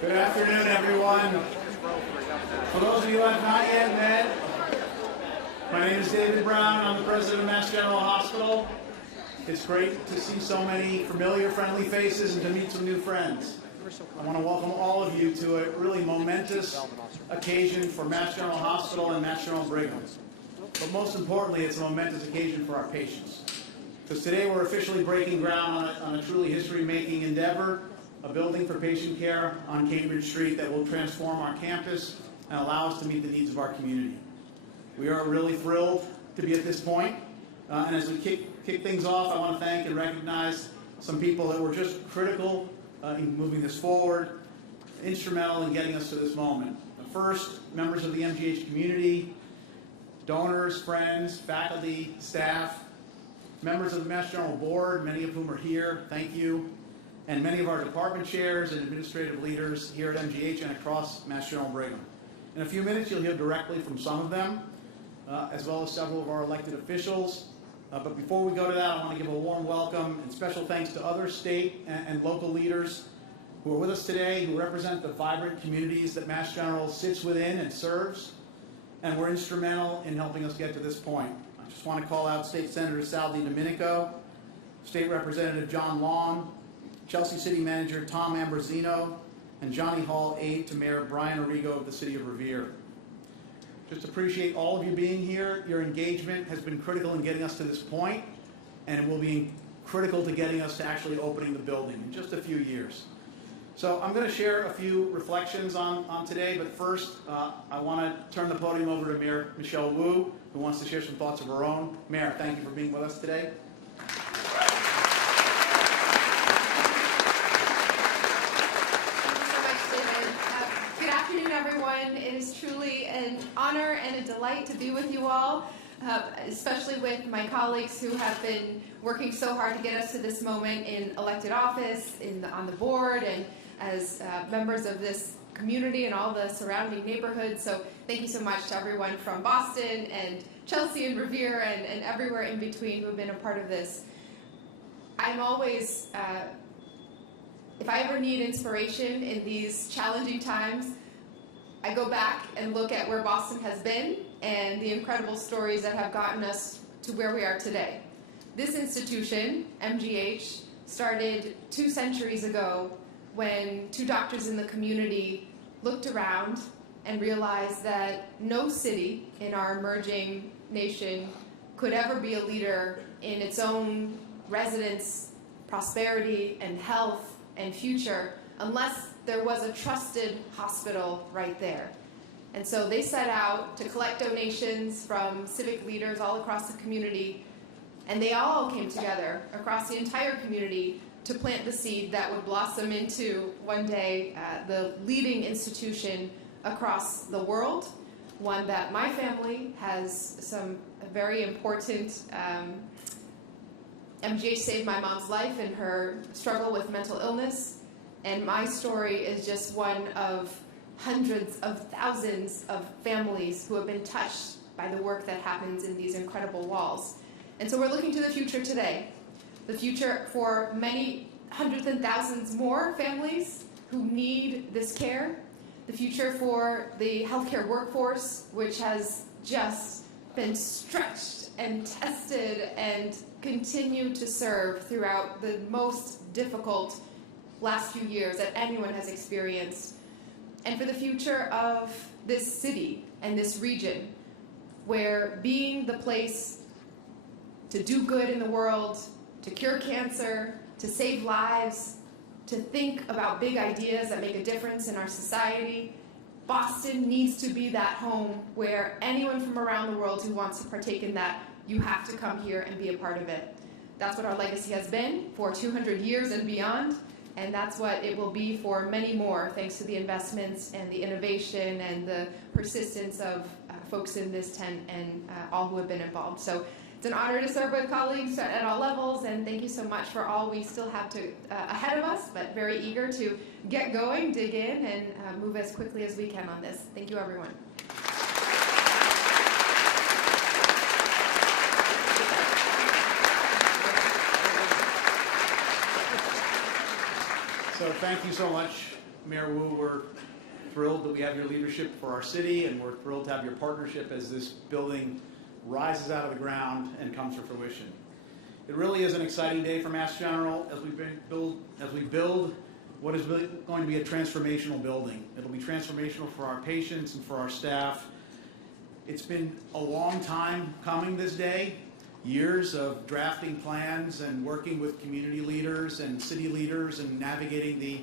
Good afternoon, everyone. For those of you who have not yet met, my name is David Brown. I'm the president of Mass General Hospital. It's great to see so many familiar, friendly faces and to meet some new friends. I want to welcome all of you to a really momentous occasion for Mass General Hospital and Mass General Brigham. But most importantly, it's a momentous occasion for our patients. Because today we're officially breaking ground on a truly history-making endeavor, a building for patient care on Cambridge Street that will transform our campus and allow us to meet the needs of our community. We are really thrilled to be at this point. And as we kick things off, I want to thank and recognize some people that were just critical in moving this forward, instrumental in getting us to this moment. First, members of the MGH community, donors, friends, faculty, staff, members of the Mass General Board, many of whom are here, thank you, and many of our department chairs and administrative leaders here at MGH and across Mass General Brigham. In a few minutes, you'll hear directly from some of them, as well as several of our elected officials. But before we go to that, I want to give a warm welcome and special thanks to other state and local leaders who are with us today, who represent the vibrant communities that Mass General sits within and serves, and were instrumental in helping us get to this point. I just want to call out State Senator Sal DiDomenico, State Representative John Long, Chelsea City Manager Tom Ambrosino, and Johnny Hall, aide to Mayor Brian Arrigo of the City of Revere. Just appreciate all of you being here. Your engagement has been critical in getting us to this point, and it will be critical to getting us to actually opening the building in just a few years. So I'm going to share a few reflections on today, but first I want to turn the podium over to Mayor Michelle Wu, who wants to share some thoughts of her own. Mayor, thank you for being with us today. Everyone, it is truly an honor and a delight to be with you all, especially with my colleagues who have been working so hard to get us to this moment in elected office, on the board, and as members of this community and all the surrounding neighborhoods. So thank you so much to everyone from Boston and Chelsea and Revere and everywhere in between who have been a part of this. I'm always, if I ever need inspiration in these challenging times, I go back and look at where Boston has been and the incredible stories that have gotten us to where we are today. This institution, MGH, started 2 centuries ago when 2 doctors in the community looked around and realized that no city in our emerging nation could ever be a leader in its own residents' prosperity and health and future unless there was a trusted hospital right there. And so they set out to collect donations from civic leaders all across the community, and they all came together across the entire community to plant the seed that would blossom into one day the leading institution across the world, one that my family has some very important MGH saved my mom's life in her struggle with mental illness. And my story is just one of hundreds of thousands of families who have been touched by the work that happens in these incredible walls. And so we're looking to the future today. The future for many hundreds and thousands more families who need this care. The future for the healthcare workforce, which has just been stretched and tested and continue to serve throughout the most difficult last few years that anyone has experienced, and for the future of this city and this region, where being the place to do good in the world, to cure cancer, to save lives, to think about big ideas that make a difference in our society, Boston needs to be that home where anyone from around the world who wants to partake in that, you have to come here and be a part of it. That's what our legacy has been for 200 years and beyond. And that's what it will be for many more, thanks to the investments and the innovation and the persistence of folks in this tent and all who have been involved. So it's an honor to serve with colleagues at all levels, and thank you so much for all we still have to ahead of us, but very eager to get going, dig in, and move as quickly as we can on this. Thank you, everyone. So thank you so much, Mayor Wu, we're thrilled that we have your leadership for our city, and we're thrilled to have your partnership as this building rises out of the ground and comes to fruition. It really is an exciting day for Mass General as we build what is really going to be a transformational building. It'll be transformational for our patients and for our staff. It's been a long time coming this day, years of drafting plans and working with community leaders and city leaders and navigating the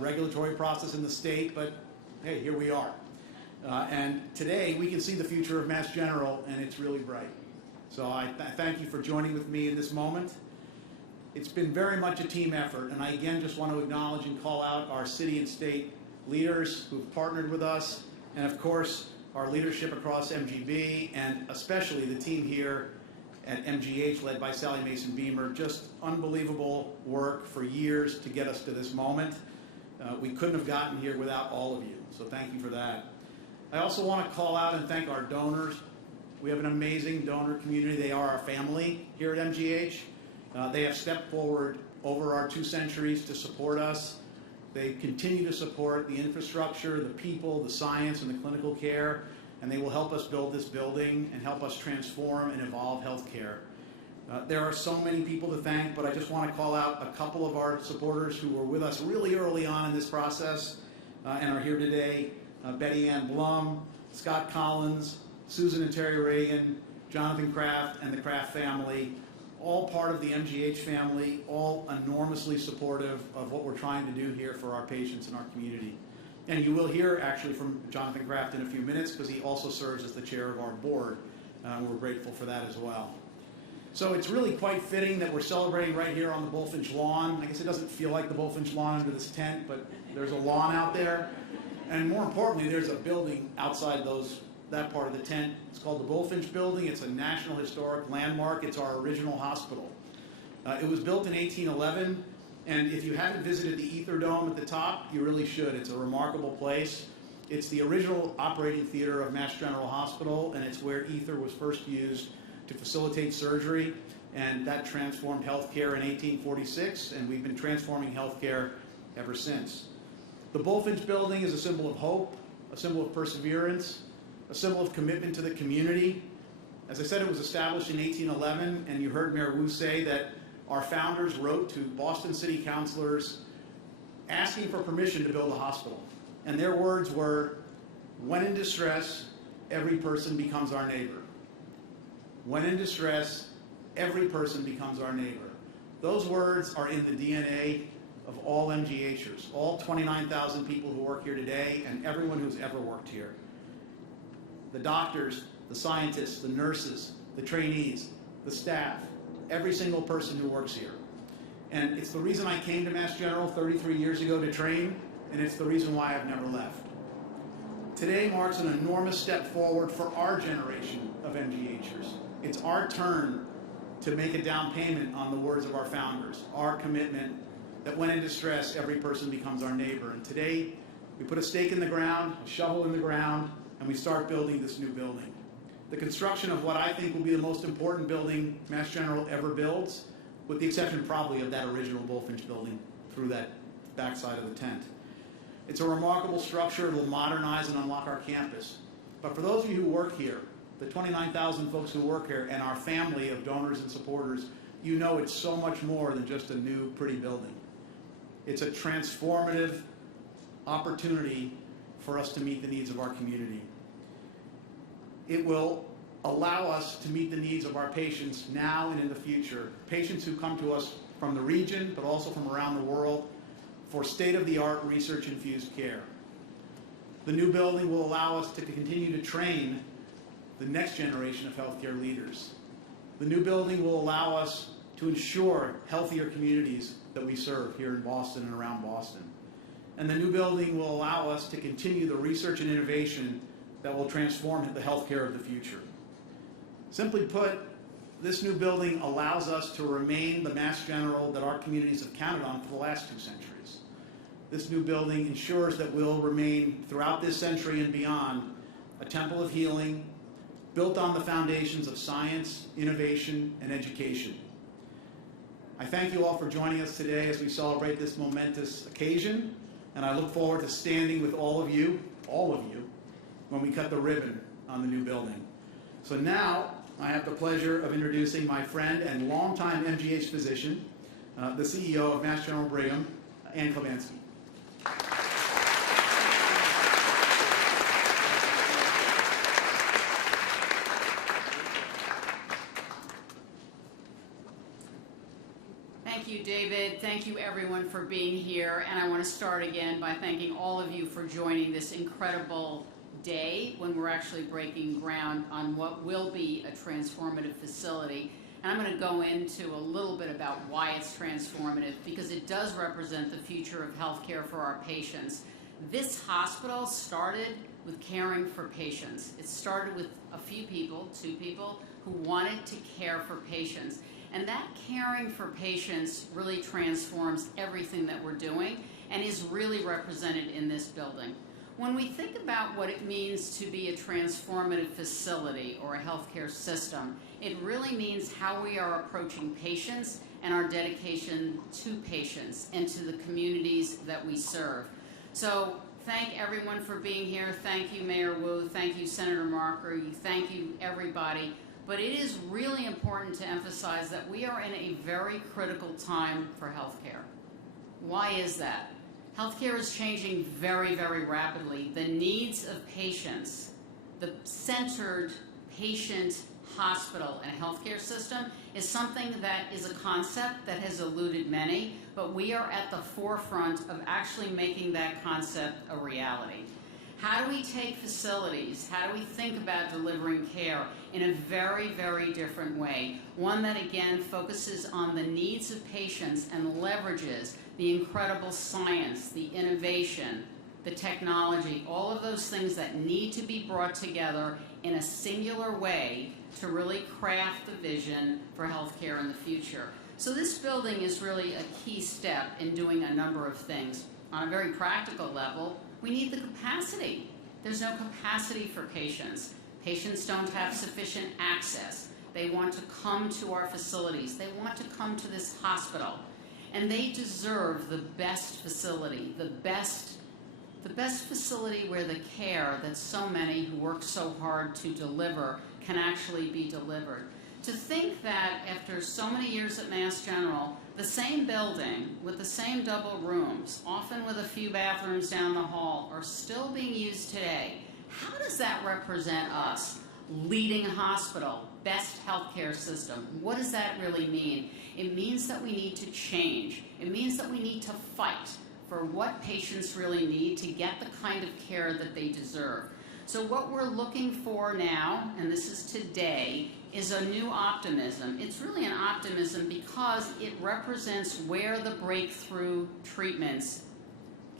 regulatory process in the state, but hey, here we are. And today we can see the future of Mass General, and it's really bright. So I thank you for joining with me in this moment. It's been very much a team effort, and I again just want to acknowledge and call out our city and state leaders who've partnered with us, and of course our leadership across MGB, and especially the team here at MGH led by Sally Mason-Beamer. Just unbelievable work for years to get us to this moment. We couldn't have gotten here without all of you, so thank you for that. I also want to call out and thank our donors. We have an amazing donor community. They are our family here at MGH. They have stepped forward over our 2 centuries to support us. They continue to support the infrastructure, the people, the science, and the clinical care, and they will help us build this building and help us transform and evolve healthcare. There are so many people to thank, but I just want to call out a couple of our supporters who were with us really early on in this process and are here today. Betty Ann Blum, Scott Collins, Susan and Terry Reagan, Jonathan Kraft, and the Kraft family, all part of the MGH family, all enormously supportive of what we're trying to do here for our patients and our community. And you will hear actually from Jonathan Kraft in a few minutes because he also serves as the chair of our board. We're grateful for that as well. So it's really quite fitting that we're celebrating right here on the Bullfinch lawn. I guess it doesn't feel like the Bullfinch lawn under this tent, but there's a lawn out there. And more importantly, there's a building outside that part of the tent. It's called the Bullfinch Building. It's a National Historic Landmark. It's our original hospital. It was built in 1811, and if you haven't visited the Ether Dome at the top, you really should. It's a remarkable place. It's the original operating theater of Mass General Hospital, and it's where ether was first used to facilitate surgery, and that transformed healthcare in 1846, and we've been transforming healthcare ever since. The Bullfinch Building is a symbol of hope, a symbol of perseverance, a symbol of commitment to the community. As I said, it was established in 1811, and you heard Mayor Wu say that our founders wrote to Boston City councilors asking for permission to build a hospital. And their words were, "When in distress, every person becomes our neighbor." When in distress, every person becomes our neighbor. Those words are in the DNA of all MGHers, all 29,000 people who work here today, and everyone who's ever worked here. The doctors, the scientists, the nurses, the trainees, the staff, every single person who works here. And it's the reason I came to Mass General 33 years ago to train, and it's the reason why I've never left. Today marks an enormous step forward for our generation of MGHers. It's our turn to make a down payment on the words of our founders, our commitment that when in distress, every person becomes our neighbor. And today, we put a stake in the ground, a shovel in the ground, and we start building this new building. The construction of what I think will be the most important building Mass General ever builds, with the exception probably of that original Bullfinch building through that backside of the tent. It's a remarkable structure. It will modernize and unlock our campus. But for those of you who work here, the 29,000 folks who work here, and our family of donors and supporters, you know it's so much more than just a new, pretty building. It's a transformative opportunity for us to meet the needs of our community. It will allow us to meet the needs of our patients now and in the future, patients who come to us from the region, but also from around the world, for state-of-the-art research-infused care. The new building will allow us to continue to train the next generation of healthcare leaders. The new building will allow us to ensure healthier communities that we serve here in Boston and around Boston. And the new building will allow us to continue the research and innovation that will transform the healthcare of the future. Simply put, this new building allows us to remain the Mass General that our communities have counted on for the last 2 centuries. This new building ensures that we'll remain throughout this century and beyond a temple of healing built on the foundations of science, innovation, and education. I thank you all for joining us today as we celebrate this momentous occasion. and I look forward to standing with all of you, when we cut the ribbon on the new building. So now, I have the pleasure of introducing my friend and longtime MGH physician, the CEO of Mass General Brigham, Ann Klebanski. Thank you, David. Thank you, everyone, for being here. And I want to start again by thanking all of you for joining this incredible day when we're actually breaking ground on what will be a transformative facility. And I'm going to go into a little bit about why it's transformative, because it does represent the future of healthcare for our patients. This hospital started with caring for patients. It started with a few people, 2 people, who wanted to care for patients. And that caring for patients really transforms everything that we're doing and is really represented in this building. When we think about what it means to be a transformative facility or a healthcare system, it really means how we are approaching patients and our dedication to patients and to the communities that we serve. So thank everyone for being here. Thank you, Mayor Wu. Thank you, Senator Marker. Thank you, everybody. But it is really important to emphasize that we are in a very critical time for healthcare. Why is that? Healthcare is changing very, very rapidly. The needs of patients, the centered patient hospital and healthcare system is something that is a concept that has eluded many, but we are at the forefront of actually making that concept a reality. How do we take facilities? How do we think about delivering care in a very, very different way? One that, again, focuses on the needs of patients and leverages the incredible science, the innovation, the technology, all of those things that need to be brought together in a singular way to really craft the vision for healthcare in the future. So this building is really a key step in doing a number of things. On a very practical level, we need the capacity. There's no capacity for patients. Patients don't have sufficient access. They want to come to our facilities. They want to come to this hospital. And they deserve the best facility, the best facility where the care that so many who work so hard to deliver can actually be delivered. To think that after so many years at Mass General, the same building with the same double rooms, often with a few bathrooms down the hall, are still being used today. How does that represent us? Leading hospital, best healthcare system. What does that really mean? It means that we need to change. It means that we need to fight for what patients really need to get the kind of care that they deserve. So what we're looking for now, and this is today, is a new optimism. It's really an optimism because it represents where the breakthrough treatments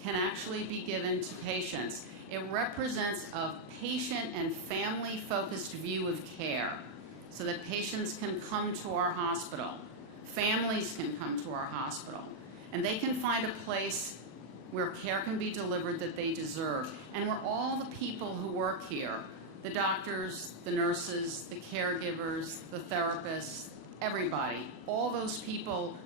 can actually be given to patients. It represents a patient and family-focused view of care so that patients can come to our hospital, families can come to our hospital, and they can find a place where care can be delivered that they deserve, and where all the people who work here, the doctors, the nurses, the caregivers, the therapists, everybody, all those people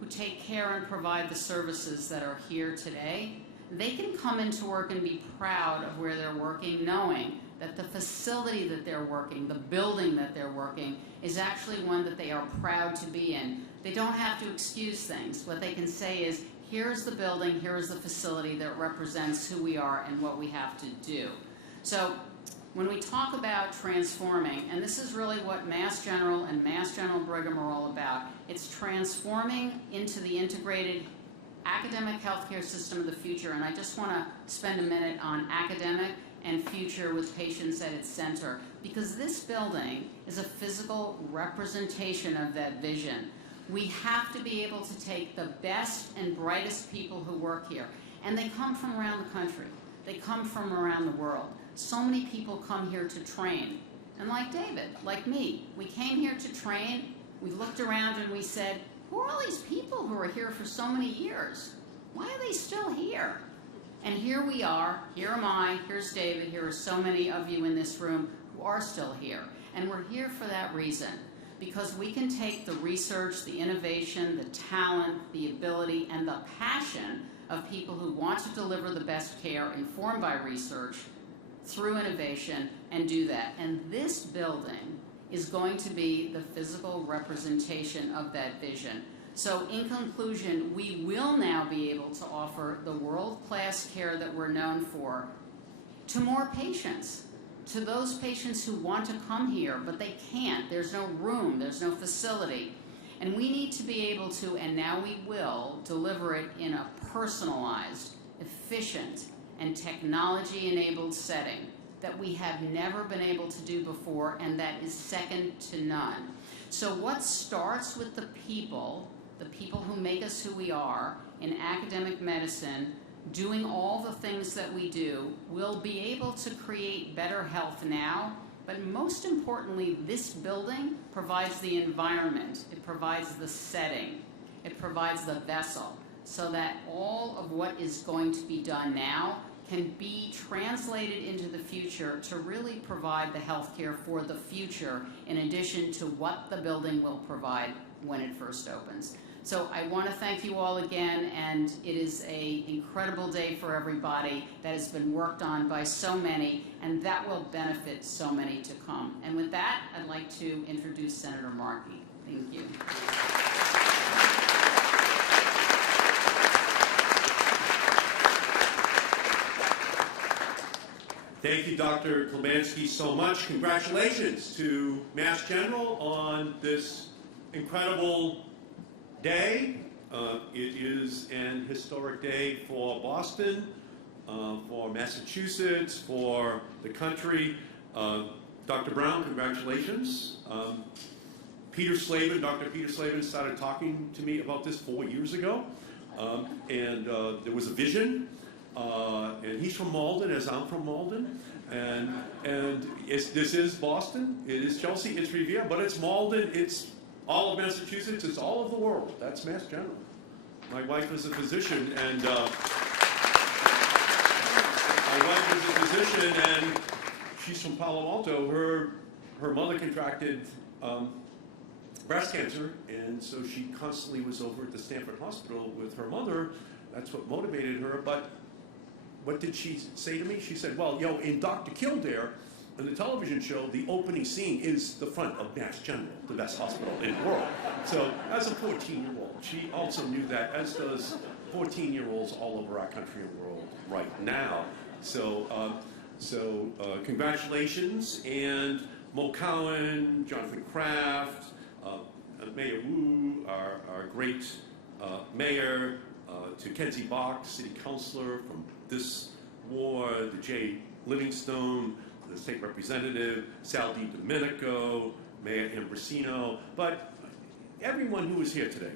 who take care and provide the services that are here today, they can come into work and be proud of where they're working, knowing that the facility that they're working, the building that they're working, is actually one that they are proud to be in. They don't have to excuse things. What they can say is, here's the building, here's the facility that represents who we are and what we have to do. So when we talk about transforming, and this is really what Mass General and Mass General Brigham are all about, it's transforming into the integrated academic healthcare system of the future. And I just want to spend a minute on academic and future with patients at its center, because this building is a physical representation of that vision. We have to be able to take the best and brightest people who work here, and they come from around the country. They come from around the world. So many people come here to train. And like David, like me, we came here to train. We looked around and we said, who are all these people who are here for so many years? Why are they still here? And here we are, here am I, here's David, here are so many of you in this room who are still here. And we're here for that reason, because we can take the research, the innovation, the talent, the ability, and the passion of people who want to deliver the best care informed by research through innovation and do that. And this building is going to be the physical representation of that vision. So in conclusion, we will now be able to offer the world-class care that we're known for to more patients, to those patients who want to come here, but they can't. There's no room, there's no facility. And we need to be able to, and now we will, deliver it in a personalized, efficient, and technology-enabled setting that we have never been able to do before, and that is second to none. So what starts with the people who make us who we are in academic medicine, doing all the things that we do, will be able to create better health now. But most importantly, this building provides the environment, it provides the setting, it provides the vessel, so that all of what is going to be done now can be translated into the future to really provide the health care for the future, in addition to what the building will provide when it first opens. So I want to thank you all again, and it is an incredible day for everybody that has been worked on by so many, and that will benefit so many to come. And with that, I'd like to introduce Senator Markey. Thank you. Thank you, Dr. Klebanski, so much. Congratulations to Mass General on this incredible day. It is an historic day for Boston, for Massachusetts, for the country. Dr. Brown, congratulations. Dr. Peter Slavin started talking to me about this 4 years ago, and there was a vision. And he's from Malden, as I'm from Malden, and this is Boston, it is Chelsea, it's Revere, but it's Malden, it's all of Massachusetts, it's all of the world. That's Mass General. My wife is a physician, and she's from Palo Alto. Her mother contracted breast cancer, and so she constantly was over at the Stanford Hospital with her mother. That's what motivated her. But what did she say to me? She said, well, in Dr. Kildare, in the television show, the opening scene is the front of Mass General, the best hospital in the world. So as a 14-year-old, she also knew that, as does 14-year-olds all over our country and world right now. So, congratulations. And Mo Cowan, Jonathan Kraft, Mayor Wu, our great mayor, to Kenzie Bach, city councilor from this ward, to Jay Livingstone, the state representative, Sal DiDomenico, Mayor Ambrosino, but everyone who is here today,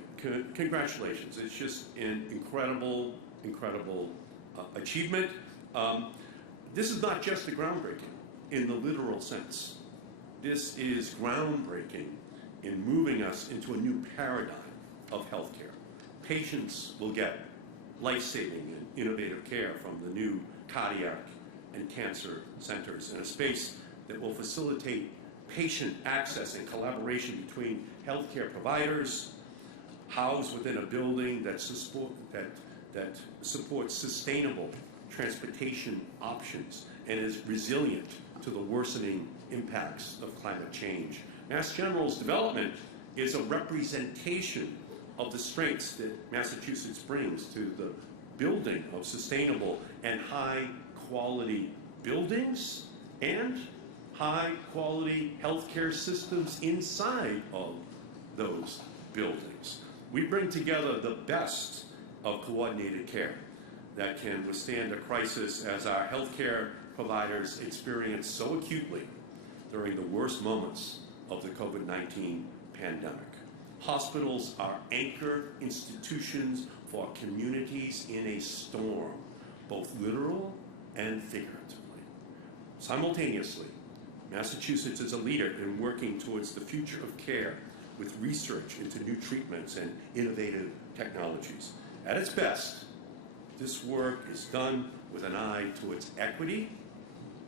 congratulations. It's just an incredible, incredible achievement. This is not just a groundbreaking in the literal sense. This is groundbreaking in moving us into a new paradigm of healthcare. Patients will get life-saving and innovative care from the new cardiac and cancer centers in a space that will facilitate patient access and collaboration between healthcare providers, housed within a building that supports sustainable transportation options and is resilient to the worsening impacts of climate change. Mass General's development is a representation of the strengths that Massachusetts brings to the building of sustainable and high-quality buildings and high-quality healthcare systems inside of those buildings. We bring together the best of coordinated care that can withstand a crisis as our healthcare providers experience so acutely during the worst moments of the COVID-19 pandemic. Hospitals are anchor institutions for communities in a storm, both literal and figuratively. Simultaneously, Massachusetts is a leader in working towards the future of care with research into new treatments and innovative technologies. At its best, this work is done with an eye towards equity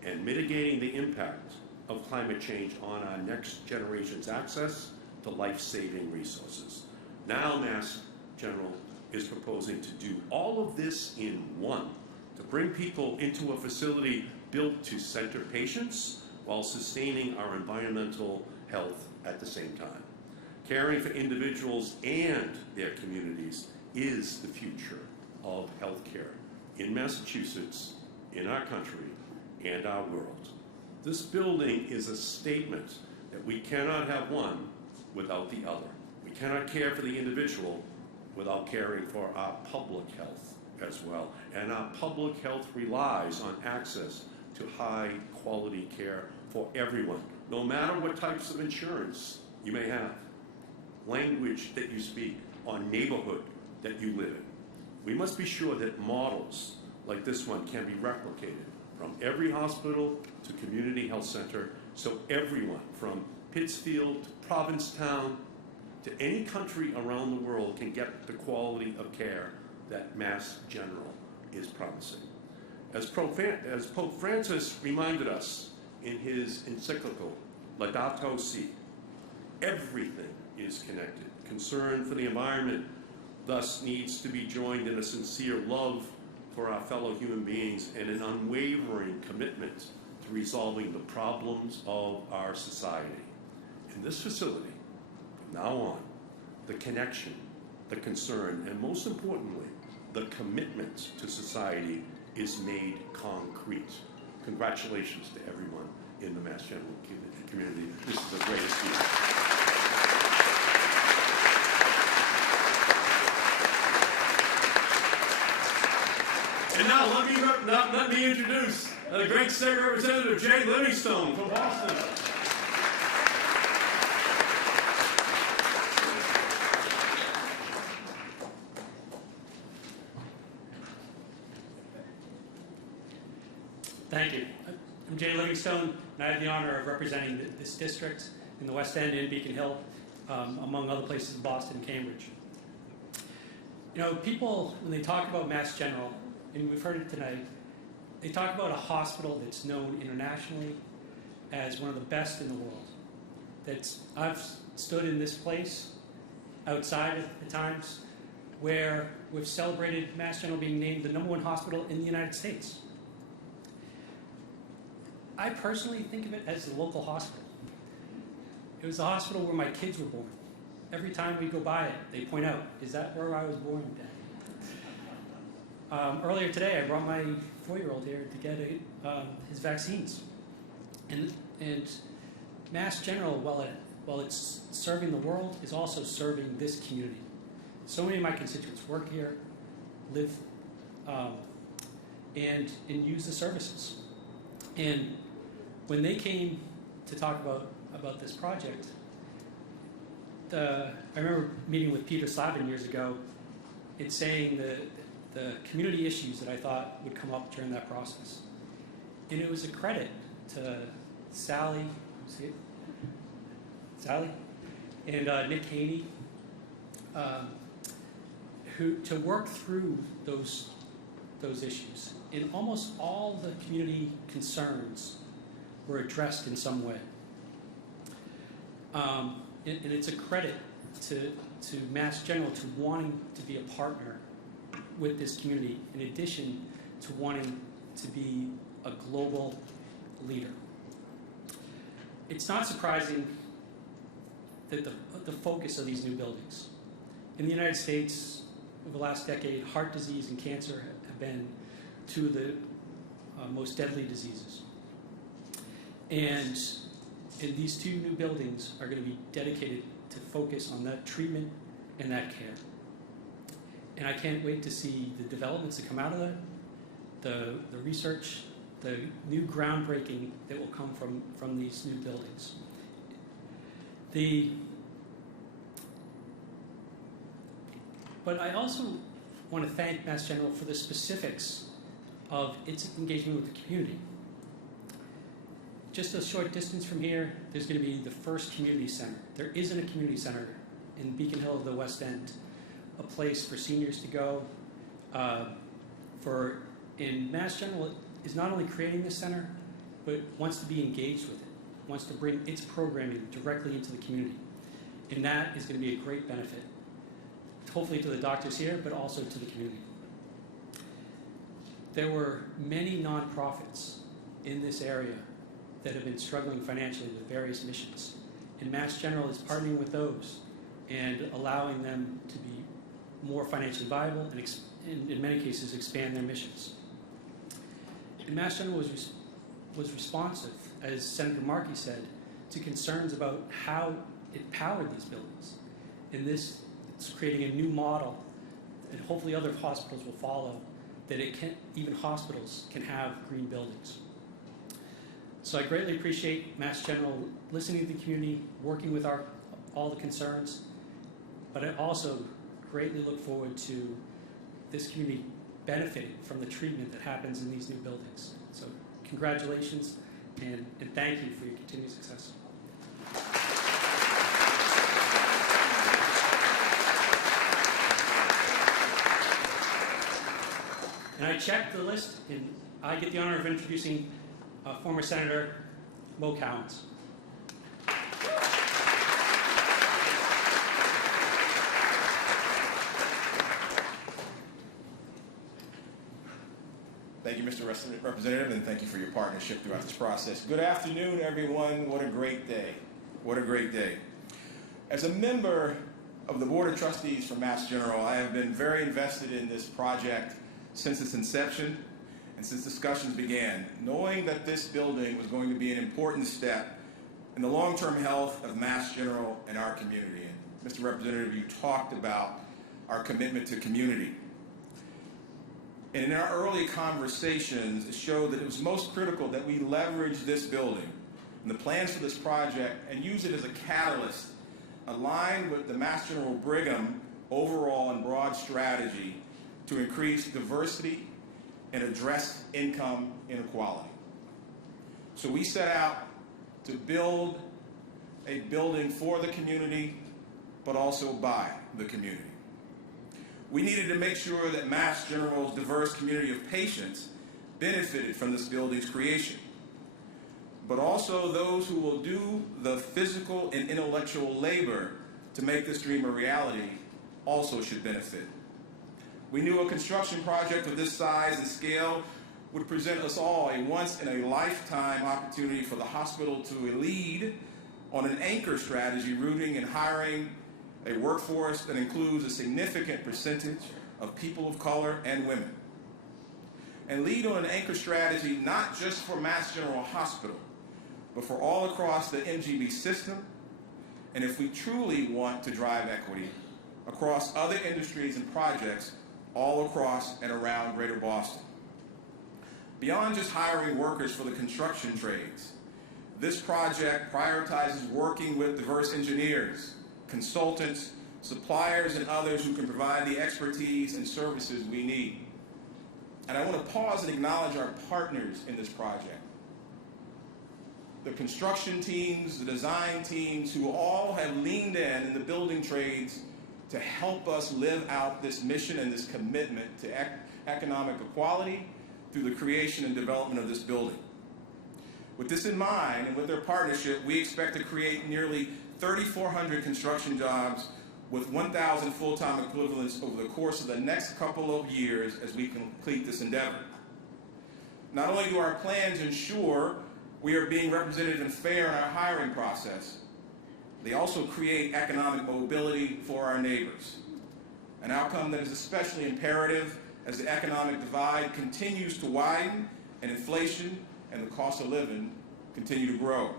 and mitigating the impact of climate change on our next generation's access to life-saving resources. Now Mass General is proposing to do all of this in one, to bring people into a facility built to center patients while sustaining our environmental health at the same time. Caring for individuals and their communities is the future of healthcare in Massachusetts, in our country, and our world. This building is a statement that we cannot have one without the other. We cannot care for the individual without caring for our public health as well. And our public health relies on access to high quality care for everyone, no matter what types of insurance you may have, language that you speak, or neighborhood that you live in. We must be sure that models like this one can be replicated from every hospital to community health center, so everyone from Pittsfield to Provincetown to any country around the world can get the quality of care that Mass General is promising. As Pope Francis reminded us in his encyclical Laudato Si, everything is connected. Concern for the environment thus needs to be joined in a sincere love for our fellow human beings and an unwavering commitment to resolving the problems of our society. In this facility, from now on, the connection, the concern, and most importantly, the commitment to society is made concrete. Congratulations to everyone in the Mass General community. This is the greatest year. And now let me introduce the great state representative, Jay Livingstone from Boston. Thank you. I'm Jay Livingstone, and I have the honor of representing this district in the West End and Beacon Hill, among other places in Boston and Cambridge. You know, people, when they talk about Mass General, and we've heard it tonight, they talk about a hospital that's known internationally as one of the best in the world. I've stood in this place outside at times where we've celebrated Mass General being named the #1 hospital in the United States. I personally think of it as the local hospital. It was the hospital where my kids were born. Every time we go by it, they point out, "Is that where I was born, Dad?" Earlier today, I brought my 4-year-old here to get his vaccines. And Mass General, while it's serving the world, is also serving this community. So many of my constituents work here, live, and use the services. And when they came to talk about this project, I remember meeting with Peter Slavin years ago and saying the community issues that I thought would come up during that process. And it was a credit to Sally and Nick Haney to work through those issues. And almost all the community concerns were addressed in some way. And it's a credit to Mass General to wanting to be a partner with this community, in addition to wanting to be a global leader. It's not surprising that the focus of these new buildings. In the United States, over the last decade, heart disease and cancer have been two of the most deadly diseases. And these two new buildings are going to be dedicated to focus on that treatment and that care. And I can't wait to see the developments that come out of that, the research, the new groundbreaking that will come from these new buildings. But I also want to thank Mass General for the specifics of its engagement with the community. Just a short distance from here, there's going to be the first community center. There isn't a community center in Beacon Hill of the West End, a place for seniors to go. And Mass General is not only creating this center, but wants to be engaged with it, wants to bring its programming directly into the community. And that is going to be a great benefit hopefully to the doctors here, but also to the community. There were many nonprofits in this area that have been struggling financially with various missions. And Mass General is partnering with those and allowing them to be more financially viable and in many cases expand their missions. And Mass General was responsive, as Senator Markey said, to concerns about how it powered these buildings. And this is creating a new model, and hopefully other hospitals will follow, that even hospitals can have green buildings. So I greatly appreciate Mass General listening to the community, working with all the concerns, but I also greatly look forward to this community benefiting from the treatment that happens in these new buildings. So congratulations, and thank you for your continued success. And I checked the list, and I get the honor of introducing former Senator Mo Cowens. Thank you, Mr. Representative, and thank you for your partnership throughout this process. Good afternoon, everyone. What a great day. What a great day. As a member of the Board of Trustees for Mass General, I have been very invested in this project since its inception and since discussions began, knowing that this building was going to be an important step in the long-term health of Mass General and our community. And Mr. Representative, you talked about our commitment to community. And in our early conversations, it showed that it was most critical that we leverage this building and the plans for this project and use it as a catalyst aligned with the Mass General Brigham overall and broad strategy to increase diversity and address income inequality. So we set out to build a building for the community, but also by the community. We needed to make sure that Mass General's diverse community of patients benefited from this building's creation, but also those who will do the physical and intellectual labor to make this dream a reality also should benefit. We knew a construction project of this size and scale would present us all a once-in-a-lifetime opportunity for the hospital to lead on an anchor strategy rooting in hiring a workforce that includes a significant percentage of people of color and women. And lead on an anchor strategy not just for Mass General Hospital, but for all across the MGB system, and if we truly want to drive equity, across other industries and projects all across and around Greater Boston. Beyond just hiring workers for the construction trades, this project prioritizes working with diverse engineers, consultants, suppliers, and others who can provide the expertise and services we need. And I want to pause and acknowledge our partners in this project. The construction teams, the design teams, who all have leaned in the building trades to help us live out this mission and this commitment to economic equality through the creation and development of this building. With this in mind, and with their partnership, we expect to create nearly 3,400 construction jobs with 1,000 full-time equivalents over the course of the next couple of years as we complete this endeavor. Not only do our plans ensure we are being represented and fair in our hiring process, they also create economic mobility for our neighbors, an outcome that is especially imperative as the economic divide continues to widen and inflation and the cost of living continue to grow.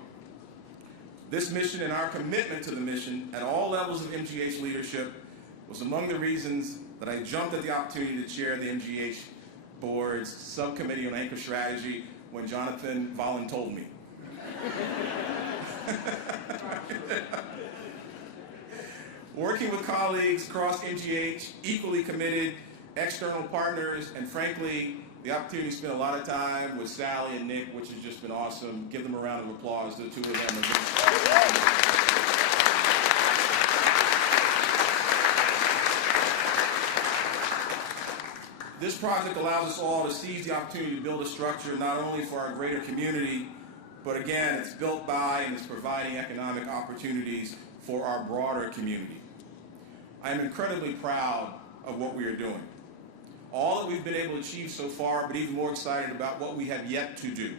This mission and our commitment to the mission at all levels of MGH leadership was among the reasons that I jumped at the opportunity to chair the MGH Board's Subcommittee on Anchor Strategy when Jonathan voluntold me. Working with colleagues across MGH, equally committed, external partners, and frankly, the opportunity to spend a lot of time with Sally and Nick, which has just been awesome. Give them a round of applause, the two of them. This project allows us all to seize the opportunity to build a structure not only for our greater community, but again, it's built by and is providing economic opportunities for our broader community. I am incredibly proud of what we are doing. All that we've been able to achieve so far, but even more excited about what we have yet to do.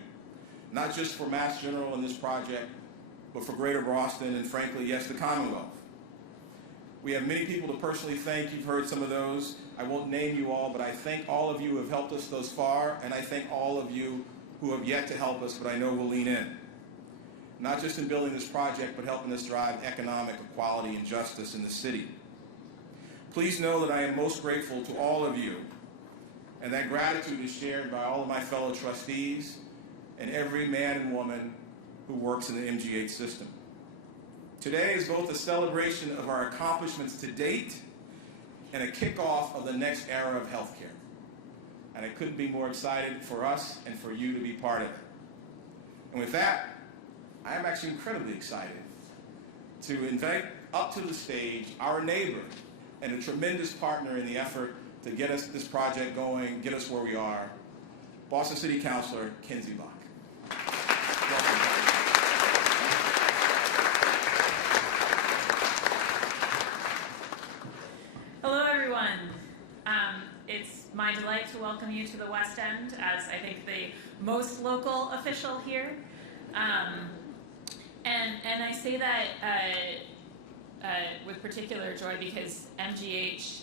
Not just for Mass General and this project, but for Greater Boston and, frankly, yes, the Commonwealth. We have many people to personally thank. You've heard some of those. I won't name you all, but I thank all of you who have helped us thus far, and I thank all of you who have yet to help us, but I know will lean in. Not just in building this project, but helping us drive economic equality and justice in the city. Please know that I am most grateful to all of you, and that gratitude is shared by all of my fellow trustees and every man and woman who works in the MGH system. Today is both a celebration of our accomplishments to date and a kickoff of the next era of healthcare. And I couldn't be more excited for us and for you to be part of it. And with that, I am actually incredibly excited to invite up to the stage our neighbor and a tremendous partner in the effort to get us this project going, get us where we are, Boston City Councilor Kinsey Bach. Welcome. Hello, everyone. It's my delight to welcome you to the West End as I think the most local official here. And I say that with particular joy because MGH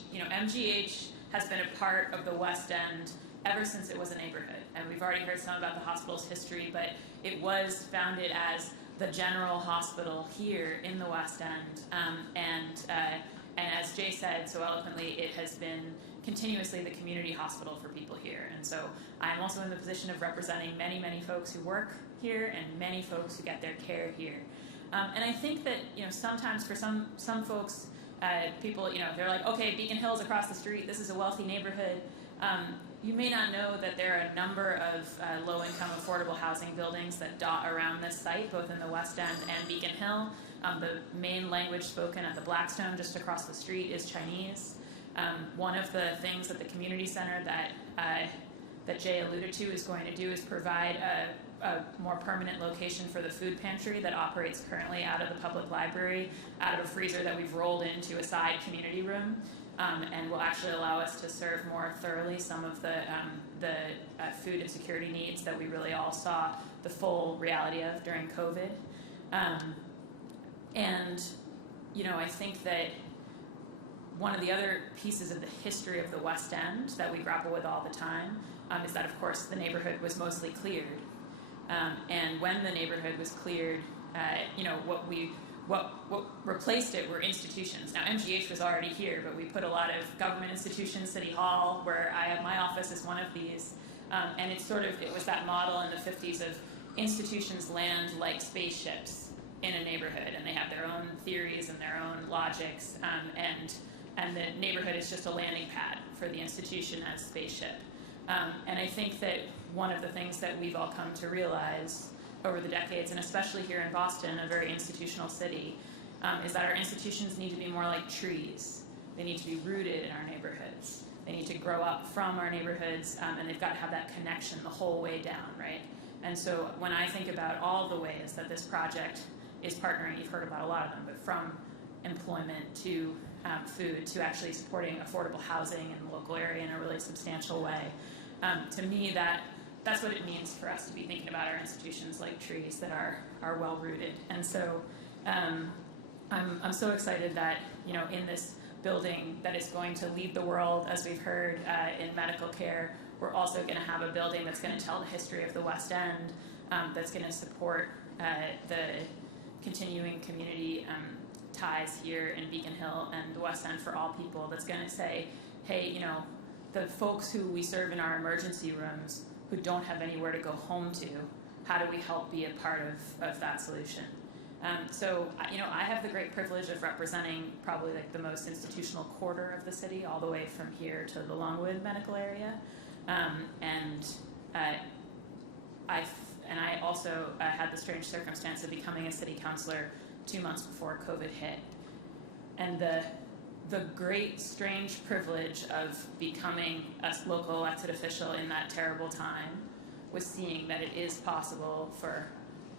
has been a part of the West End ever since it was a neighborhood. And we've already heard some about the hospital's history, but it was founded as the General Hospital here in the West End. And as Jay said so eloquently, it has been continuously the community hospital for people here. And so I'm also in the position of representing many, many folks who work here and many folks who get their care here. And I think that, sometimes for some folks, people, they're like, okay, Beacon Hill's across the street, this is a wealthy neighborhood. You may not know that there are a number of low-income affordable housing buildings that dot around this site, both in the West End and Beacon Hill. The main language spoken at the Blackstone just across the street is Chinese. One of the things that the community center that Jay alluded to is going to do is provide a more permanent location for the food pantry that operates currently out of the public library, out of a freezer that we've rolled into a side community room, and will actually allow us to serve more thoroughly some of the food and security needs that we really all saw the full reality of during COVID. I think that one of the other pieces of the history of the West End that we grapple with all the time is that, of course, the neighborhood was mostly cleared. And when the neighborhood was cleared, what replaced it were institutions. Now, MGH was already here, but we put a lot of government institutions, City Hall, where I have my office is one of these. And it was that model in the 50s of institutions land like spaceships in a neighborhood, and they have their own theories and their own logics, and the neighborhood is just a landing pad for the institution as spaceship. And I think that one of the things that we've all come to realize over the decades, and especially here in Boston, a very institutional city, is that our institutions need to be more like trees. They need to be rooted in our neighborhoods. They need to grow up from our neighborhoods, and they've got to have that connection the whole way down, right? And so when I think about all the ways that this project is partnering, you've heard about a lot of them, but from employment to food to actually supporting affordable housing in the local area in a really substantial way. To me, that's what it means for us to be thinking about our institutions like trees that are well rooted. And so I'm so excited that in this building that is going to lead the world, as we've heard, in medical care, we're also going to have a building that's going to tell the history of the West End, that's going to support the continuing community ties here in Beacon Hill and the West End for all people, that's going to say, hey, the folks who we serve in our emergency rooms who don't have anywhere to go home to, how do we help be a part of that solution? So I have the great privilege of representing probably like the most institutional quarter of the city, all the way from here to the Longwood medical area. And I also had the strange circumstance of becoming a city councilor 2 months before COVID hit. And the great, strange privilege of becoming a local elected official in that terrible time was seeing that it is possible for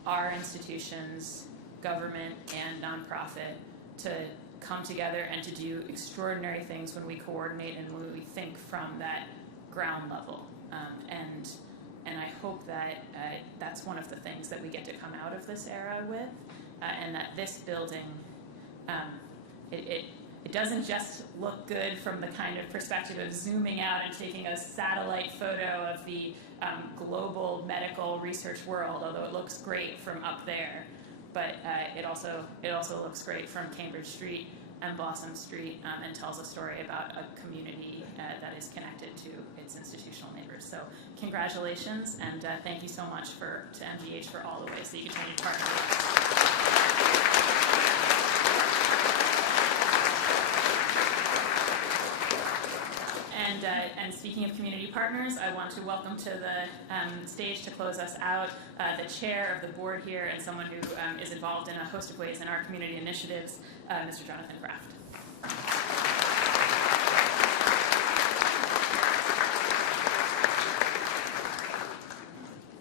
our institutions, government and nonprofit, to come together and to do extraordinary things when we coordinate and when we think from that ground level. And I hope that that's one of the things that we get to come out of this era with, and that this building, it doesn't just look good from the kind of perspective of zooming out and taking a satellite photo of the global medical research world, although it looks great from up there. But it also looks great from Cambridge Street and Blossom Street, and tells a story about a community that is connected to its institutional neighbors. So congratulations, and thank you so much to MGH for all the ways that you continue to partner with us. And speaking of community partners, I want to welcome to the stage to close us out the chair of the board here and someone who is involved in a host of ways in our community initiatives, Mr. Jonathan Kraft.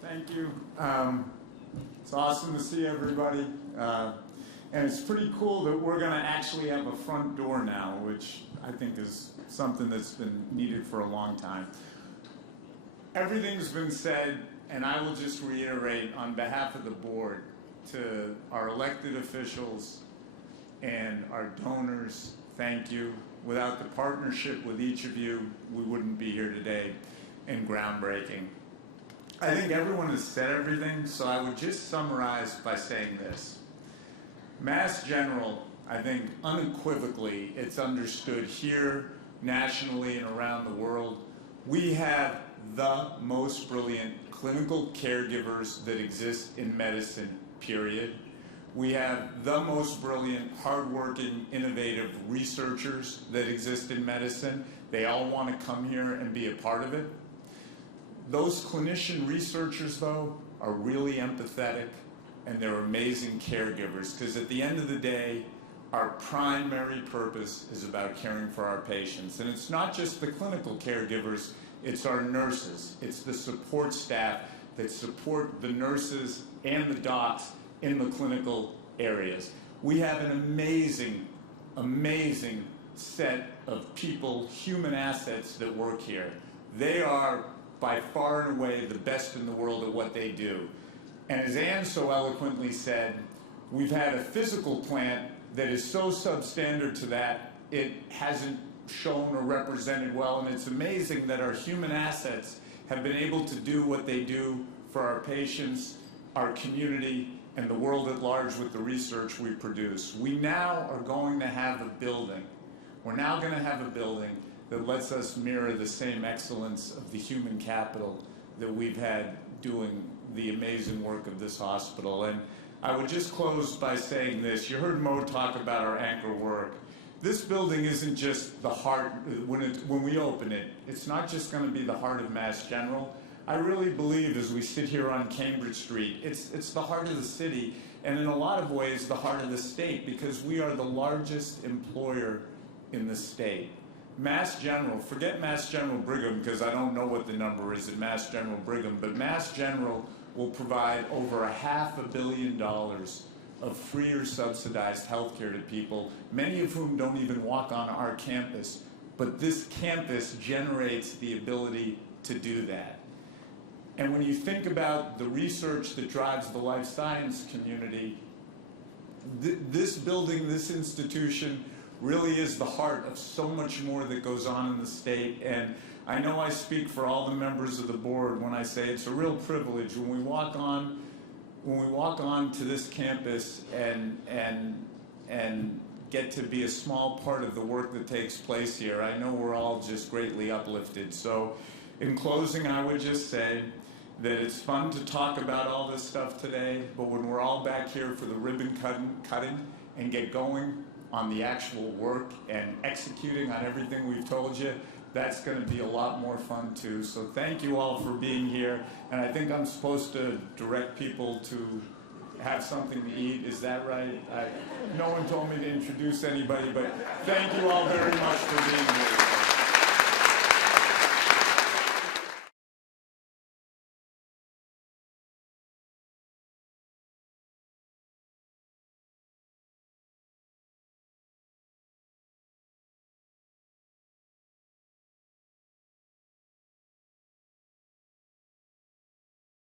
Thank you. It's awesome to see everybody. And it's pretty cool that we're going to actually have a front door now, which I think is something that's been needed for a long time. Everything's been said, and I will just reiterate on behalf of the board to our elected officials and our donors, thank you. Without the partnership with each of you, we wouldn't be here today and groundbreaking. I think everyone has said everything, so I would just summarize by saying this. Mass General, I think unequivocally, it's understood here, nationally, and around the world, we have the most brilliant clinical caregivers that exist in medicine, period. We have the most brilliant, hardworking, innovative researchers that exist in medicine. They all want to come here and be a part of it. Those clinician researchers, though, are really empathetic, and they're amazing caregivers, because at the end of the day, our primary purpose is about caring for our patients. And it's not just the clinical caregivers, it's our nurses. It's the support staff that support the nurses and the docs in the clinical areas. We have an amazing, amazing set of people, human assets that work here. They are by far and away the best in the world at what they do. And as Anne so eloquently said, we've had a physical plant that is so substandard to that, it hasn't shown or represented well, and it's amazing that our human assets have been able to do what they do for our patients, our community, and the world at large with the research we produce. We now are going to have a building. We're now going to have a building that lets us mirror the same excellence of the human capital that we've had doing the amazing work of this hospital. And I would just close by saying this. You heard Mo talk about our anchor work. This building isn't just the heart, when we open it, it's not just going to be the heart of Mass General. I really believe as we sit here on Cambridge Street, it's the heart of the city, and in a lot of ways the heart of the state, because we are the largest employer in the state. Mass General, forget Mass General Brigham, because I don't know what the number is at Mass General Brigham, but Mass General will provide over $500 million of free or subsidized health care to people, many of whom don't even walk on our campus. But this campus generates the ability to do that. And when you think about the research that drives the life science community, this building, this institution, really is the heart of so much more that goes on in the state. And I know I speak for all the members of the board when I say it's a real privilege when we walk on to this campus and get to be a small part of the work that takes place here. I know we're all just greatly uplifted. So in closing, I would just say that it's fun to talk about all this stuff today, but when we're all back here for the ribbon cutting and get going on the actual work and executing on everything we've told you, that's going to be a lot more fun too. So thank you all for being here. And I think I'm supposed to direct people to have something to eat. Is that right? No one told me to introduce anybody, but thank you all very much for being here.